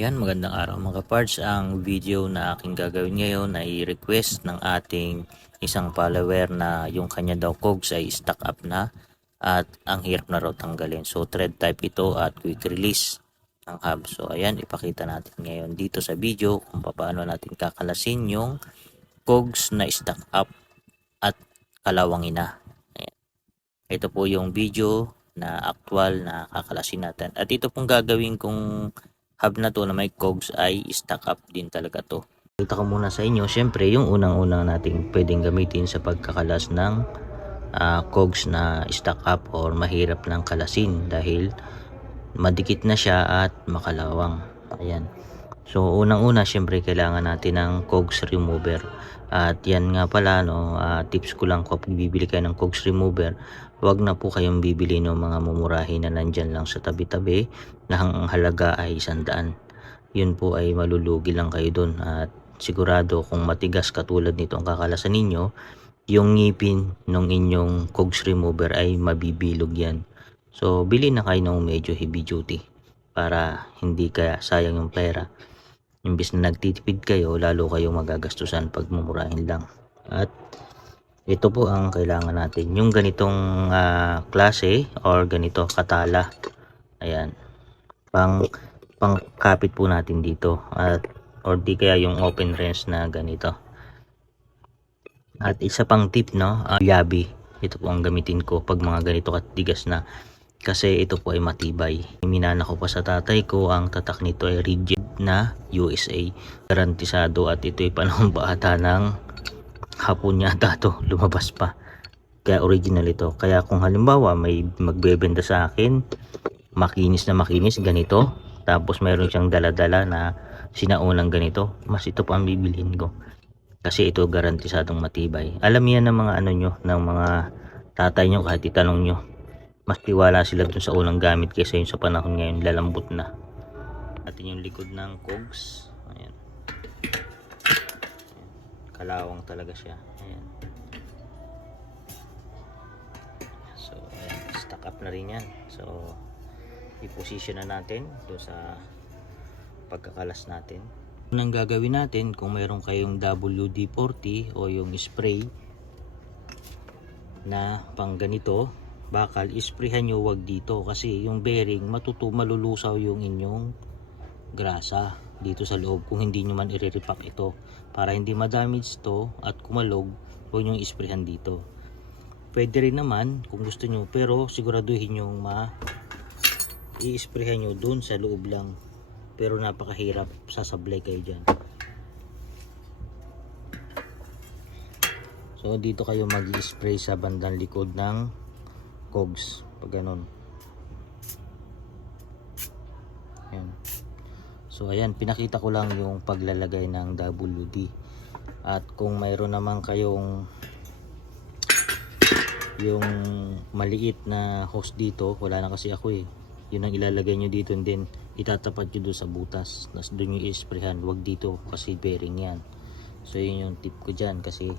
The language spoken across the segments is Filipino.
Yan, magandang araw mga parts. Ang video na aking gagawin ngayon ay request ng ating isang follower na yung kanya daw cogs ay stuck up na at ang hirap na raw tanggalin. So thread type ito at quick release ng hub. So ayan, ipakita natin ngayon dito sa video kung paano natin kakalasin yung cogs na stuck up at kalawangin na. Ayan. Ito po yung video na actual na kakalasin natin. At ito pong gagawin kong hub na to na may cogs ay stack up din talaga to. Ito ko muna sa inyo, syempre yung unang-unang nating pwedeng gamitin sa pagkakalas ng cogs na stack up or mahirap lang kalasin dahil madikit na siya at makalawang. Ayan. So unang-una syempre kailangan natin ng cogs remover. At yan nga pala no, tips ko lang kung bibili kayo ng cogs remover, wag na po kayong bibili ng mga mumurahin na nandyan lang sa tabi-tabi na ang halaga ay 100. Yun po ay malulugi lang kayo dun at sigurado kung matigas katulad nito ang kakalasan ninyo, yung ngipin ng inyong cogs remover ay mabibilog yan. So bili na kayo ng medyo heavy duty para hindi kaya sayang yung pera. Imbis na nagtitipid kayo, lalo kayong magagastusan pag mumurahin lang. At ito po ang kailangan natin, yung ganitong klase or ganito katala. Ayan, pangkapit po natin dito, at or di kaya yung open range na ganito. At isa pang tip no, yabi, ito po ang gamitin ko pag mga ganito katigas na, kasi ito po ay matibay. Minana ko pa sa tatay ko, ang tatak nito ay rigid na USA, garantisado, at ito ay panahon bata ng hapon yata to lumabas pa, kaya original ito. Kaya kung halimbawa may magbebenta sa akin makinis na makinis ganito, tapos mayroon siyang daladala na sinaunang ganito, mas ito pa ang bibilhin ko kasi ito garantisadong matibay. Alam yan ng mga ano nyo, ng mga tatay nyo, kahit itanong nyo, mas tiwala sila dun sa unang gamit kaysa yung sa panahon ngayon lalambot na. Atin yung likod ng cogs. Ayan. Kalawang talaga siya. Ayan. So ayan, stack up na rin yan. So i-position na natin doon sa pagkakalas natin. Unang gagawin natin, kung mayroon kayong WD-40 o yung spray na pang ganito bakal, isprayhan nyo, wag dito kasi yung bearing malulusaw yung inyong grasa dito sa loob kung hindi nyo man i-repack ito. Para hindi ma-damage to at kumalog, huwag nyo isprayhan dito. Pwede rin naman kung gusto nyo, pero siguraduhin nyo i-isprayhan nyo dun sa loob lang, pero napakahirap, sasablay kayo dyan. So dito kayo mag-spray sa bandang likod ng cogs pag ganun. Ayan. So ayan, pinakita ko lang yung paglalagay ng WD. At kung mayroon naman kayong yung maliit na hose dito, wala na kasi ako yun ang ilalagay nyo dito, and then itatapat nyo doon sa butas, tapos doon yung i-sprayhan, wag dito kasi bearing yan. So yun yung tip ko dyan, kasi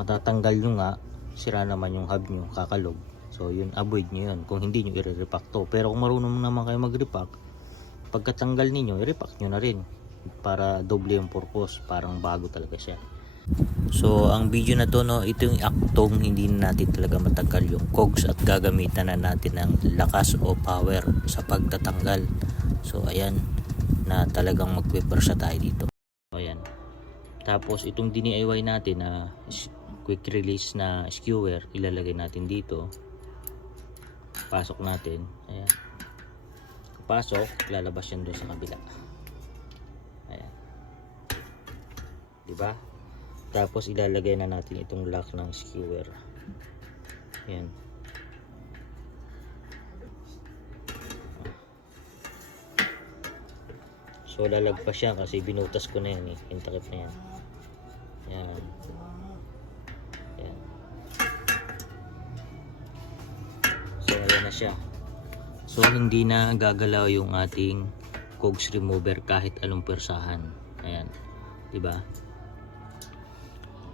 matatanggal nyo nga, sira naman yung hub nyo, kakalog. So yun, avoid nyo yun kung hindi nyo i-repack to. Pero kung marunong naman kayo mag-repack, pagkatanggal ninyo, i-repack nyo na rin para doble yung purpose, parang bago talaga siya. So ang video na to no, ito yung aktong hindi na natin talaga matagal yung cogs at gagamitan na natin ng lakas o power sa pagtatanggal. So ayan, na talagang magpe-pressure tayo dito. So ayan, tapos itong DIY natin na quick release na skewer, ilalagay natin dito, pasok natin, ayan, pasok, lalabas yan doon sa kabila, ayan, diba? Tapos ilalagay na natin itong lock ng skewer. Ayan. So lalagpas siya kasi binutas ko na yan yung takip na yan. Ayan. Ayan. So ayan na siya. So hindi na gagalaw yung ating cogs remover kahit anong persahan. Ayan. Diba?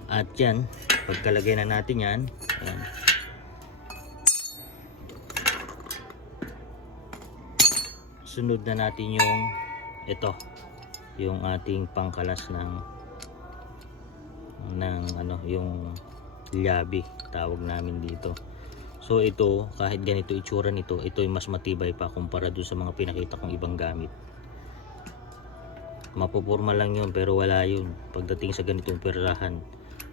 At yan, pagkalagay na natin yan, ayan, sunod na natin yung ito yung ating pangkalas ng ano, yung lyabi tawag namin dito. So ito, kahit ganito itsura nito, ito ay mas matibay pa kumpara dun sa mga pinakita kong ibang gamit. Mapupurma lang yun, pero wala yun pagdating sa ganitong perlahan.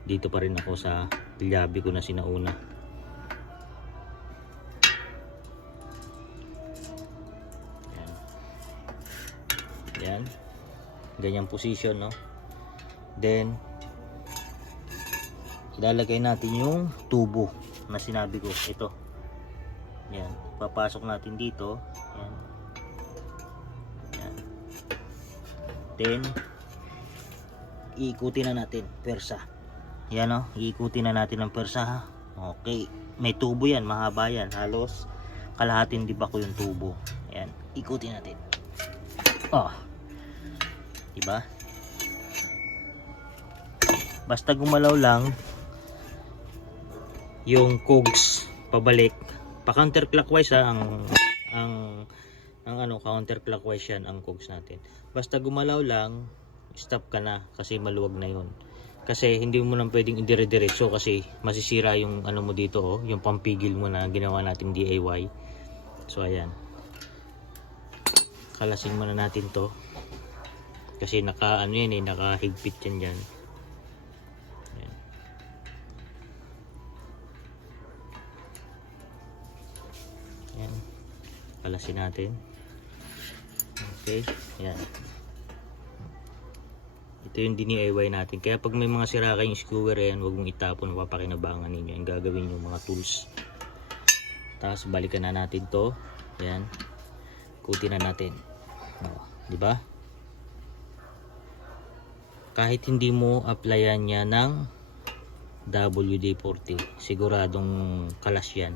Dito pa rin ako sa lyabi ko na sinauna. Yan, ganyang position, no? Then ilalagay natin yung tubo na sinabi ko. Ito, yan, papasok natin dito. Yan, yan. Then iikutin na natin persa. Yan, no? Iikutin na natin ng persa, ha? Okay, may tubo yan, mahaba yan, halos kalahating diba ko yung tubo. Yan, ikutin natin. Diba? Basta gumalaw lang yung cogs pabalik, pa counterclockwise, ha, ang ano, counterclockwise yan ang cogs natin. Basta gumalaw lang, stop ka na kasi maluwag na yun. Kasi hindi mo nang pwedeng idire-diretso kasi masisira yung ano mo dito, oh, yung pampigil mo na ginawa nating DIY. So ayan, kalasin muna natin to kasi naka ano yan, nakahigpit yan dyan. Ayan. Ayan, kalasin natin. Okay, ayan. Ito yung DIY natin. Kaya pag may mga sira kayong skewer, yan, huwag mong itapon, mapapakinabangan ninyo. Yung gagawin yung mga tools. Tapos balikan na natin to. Ayan, kutin na natin. Di ba? Kahit hindi mo applyan niya ng WD-40, siguradong kalas yan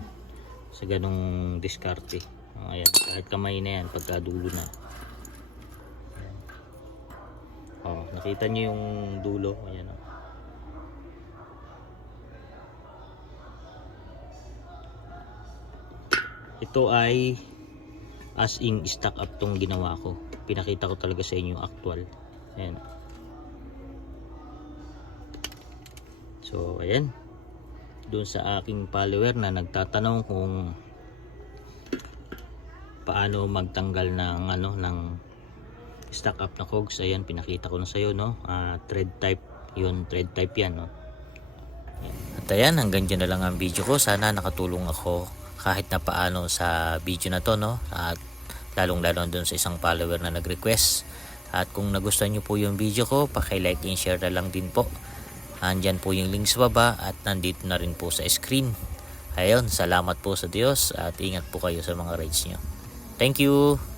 sa ganong diskarte. Ayan, kahit kamay na yan pagkadulo na. Nakita nyo yung dulo. Ayan, oh. Ito ay as in stock up tong ginawa ko. Pinakita ko talaga sa inyo actual. Ayan. So ayan, doon sa aking follower na nagtatanong kung paano magtanggal ng ano, ng stock up na cogs, ayan, pinakita ko na sa iyo, no? Thread type, yun, thread type yan, no? Ayan. At ayan, hanggang dyan na lang ang video ko. Sana nakatulong ako kahit na paano sa video na to, no? At lalong lalo doon sa isang follower na nag-request. At kung nagustuhan nyo po yung video ko, paki-like and share na lang din po. Andyan po yung link sa baba at nandito na rin po sa screen. Ayun, salamat po sa Diyos at ingat po kayo sa mga rides nyo. Thank you!